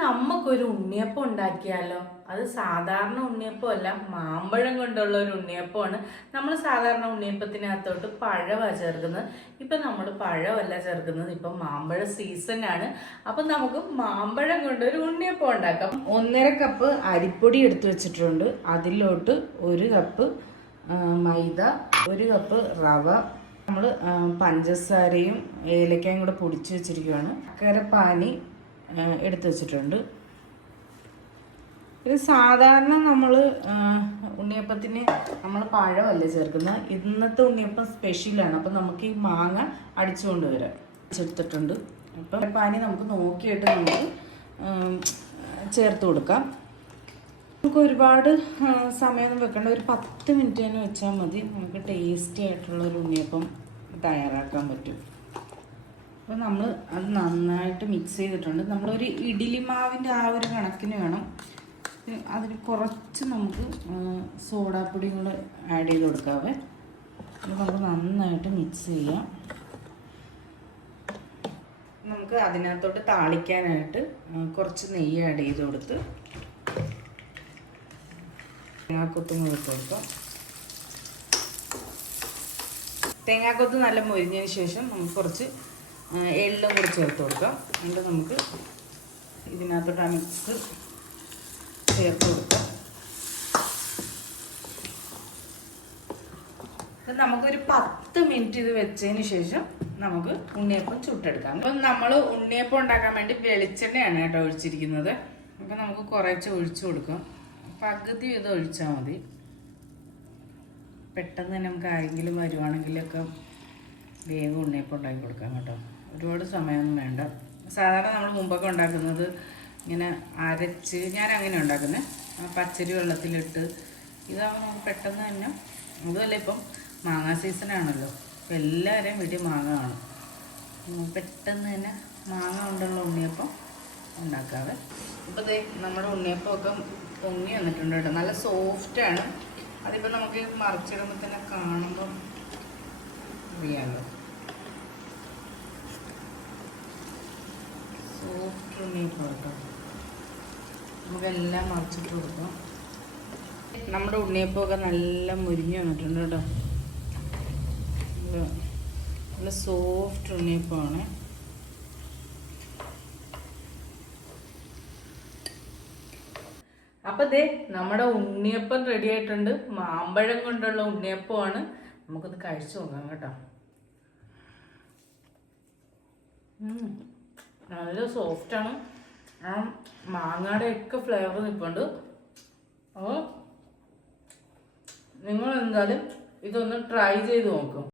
നമുക്കൊരു ഉണ്ണിയപ്പം ഉണ്ടാക്കിയാലോ? അത് സാധാരണ ഉണ്ണിയപ്പമല്ല, മാമ്പഴം കൊണ്ടുള്ള ഒരു ഉണ്ണിയപ്പമാണ്. നമ്മൾ സാധാരണ ഉണ്ണിയപ്പത്തിനകത്തോട്ട് പഴമാണ് ചേർക്കുന്നത്. ഇപ്പം നമ്മൾ പഴമല്ല ചേർക്കുന്നത്, ഇപ്പം മാമ്പഴ സീസണാണ്. അപ്പം നമുക്ക് മാമ്പഴം കൊണ്ടൊരു ഉണ്ണിയപ്പം ഉണ്ടാക്കാം. 1.5 കപ്പ് അരിപ്പൊടി എടുത്തു വെച്ചിട്ടുണ്ട്. അതിലോട്ട് 1 കപ്പ് മൈദ, 1 കപ്പ് റവ, നമ്മൾ പഞ്ചസാരയും ഏലക്കയും കൂടെ പൊടിച്ച് വെച്ചിരിക്കുകയാണ്. ശർക്കരപ്പാനി എടുത്തു വെച്ചിട്ടുണ്ട്. ഇത് സാധാരണ നമ്മൾ ഉണ്ണിയപ്പത്തിന് നമ്മൾ പഴമല്ല ചേർക്കുന്നത്. ഇന്നത്തെ ഉണ്ണിയപ്പം സ്പെഷ്യലാണ്. അപ്പം നമുക്ക് ഈ മാങ്ങ അടിച്ചുകൊണ്ട് വരാം. ചേർത്തിട്ടുണ്ട്. അപ്പം പാനി നമുക്ക് നോക്കിയിട്ട് നമുക്ക് ചേർത്ത് കൊടുക്കാം. നമുക്ക് ഒരുപാട് സമയമൊന്നും വെക്കേണ്ട, ഒരു 10 മിനിറ്റ് തന്നെ വെച്ചാൽ മതി. നമുക്ക് ടേസ്റ്റി ആയിട്ടുള്ളൊരു ഉണ്ണിയപ്പം തയ്യാറാക്കാൻ പറ്റും. അപ്പോൾ നമ്മൾ അത് നന്നായിട്ട് മിക്സ് ചെയ്തിട്ടുണ്ട്. നമ്മളൊരു ഇഡ്ഡലി മാവിൻ്റെ ആ ഒരു കണക്കിന് വേണം. അതിന് കുറച്ച് നമുക്ക് സോഡാപ്പൊടിയും കൂടെ ആഡ് ചെയ്ത് കൊടുക്കാവേ. അത് നമുക്ക് നന്നായിട്ട് മിക്സ് ചെയ്യാം. നമുക്ക് അതിനകത്തോട്ട് താളിക്കാനായിട്ട് കുറച്ച് നെയ്യ് ആഡ് ചെയ്ത് കൊടുത്ത് തേങ്ങാക്കൊത്തും കൊടുത്ത് കൊടുക്കാം. തേങ്ങാക്കൊത്ത് നല്ല മൊരിഞ്ഞതിന് ശേഷം നമുക്ക് കുറച്ച് എള്ളും കൂടി ചേർത്ത് കൊടുക്കാം. എന്നിട്ട് നമുക്ക് ഇതിനകത്തോട്ട് ആ മിക്സ് ചേർത്ത് കൊടുക്കാം. നമുക്കൊരു 10 മിനിറ്റ് ഇത് വെച്ചതിന് ശേഷം നമുക്ക് ഉണ്ണിയപ്പം ചുട്ടെടുക്കാം. അപ്പം നമ്മൾ ഉണ്ണിയപ്പം ഉണ്ടാക്കാൻ വേണ്ടി വെളിച്ചെണ്ണയാണ് കേട്ടോ ഒഴിച്ചിരിക്കുന്നത്. അപ്പം നമുക്ക് കുറച്ച് ഒഴിച്ചു കൊടുക്കാം. പകുതി ഇത് ഒഴിച്ചാൽ മതി. പെട്ടെന്ന് തന്നെ നമുക്ക് ആരെങ്കിലും വരുവാണെങ്കിലൊക്കെ വേഗം ഉണ്ണിയപ്പം ഉണ്ടാക്കി കൊടുക്കാം കേട്ടോ. ഒരുപാട് സമയമൊന്നും വേണ്ട. സാധാരണ നമ്മൾ മുമ്പൊക്കെ ഉണ്ടാക്കുന്നത് ഇങ്ങനെ അരച്ച്, ഞാൻ അങ്ങനെ ഉണ്ടാക്കുന്നത്, പച്ചരി വെള്ളത്തിലിട്ട്. ഇതാകുമ്പോൾ നമുക്ക് പെട്ടെന്ന് തന്നെ, അതുമല്ല ഇപ്പം മാങ്ങാ സീസണാണല്ലോ, അപ്പം എല്ലാവരെയും വീട്ടിൽ മാങ്ങ കാണും. പെട്ടെന്ന് തന്നെ മാങ്ങ കൊണ്ടുള്ള ഉണ്ണിയപ്പം ഉണ്ടാക്കാതെ. ഇപ്പോൾ ദേ നമ്മുടെ ഉണ്ണിയപ്പമൊക്കെ പൊങ്ങി വന്നിട്ടുണ്ട് കേട്ടോ. നല്ല സോഫ്റ്റാണ്. അതിപ്പോൾ നമുക്ക് മറിച്ചിടുമ്പോൾ തന്നെ കാണുമ്പം അറിയാമല്ലോ, സോഫ്റ്റ് ഉണ്ണിയപ്പം കേട്ടോ. നമുക്കെല്ലാം മറിച്ചിട്ട് കൊടുക്കാം. നമ്മുടെ ഉണ്ണിയപ്പമൊക്കെ നല്ല മുരിഞ്ഞ് വന്നിട്ടുണ്ട് കേട്ടോ. നല്ല സോഫ്റ്റ് ഉണ്ണിയപ്പമാണ്. അപ്പം ദേ നമ്മുടെ ഉണ്ണിയപ്പം റെഡി ആയിട്ടുണ്ട്. മാമ്പഴം കൊണ്ടുള്ള ഉണ്ണിയപ്പമാണ്. നമുക്കത് കഴിച്ചു നോക്കാം കേട്ടോ. നല്ല സോഫ്റ്റാണ്. ആ മാങ്ങയുടെ ഒക്കെ ഫ്ലേവർ നിൽപ്പുണ്ട്. അപ്പോൾ നിങ്ങൾ എന്തായാലും ഇതൊന്ന് ട്രൈ ചെയ്ത് നോക്കും.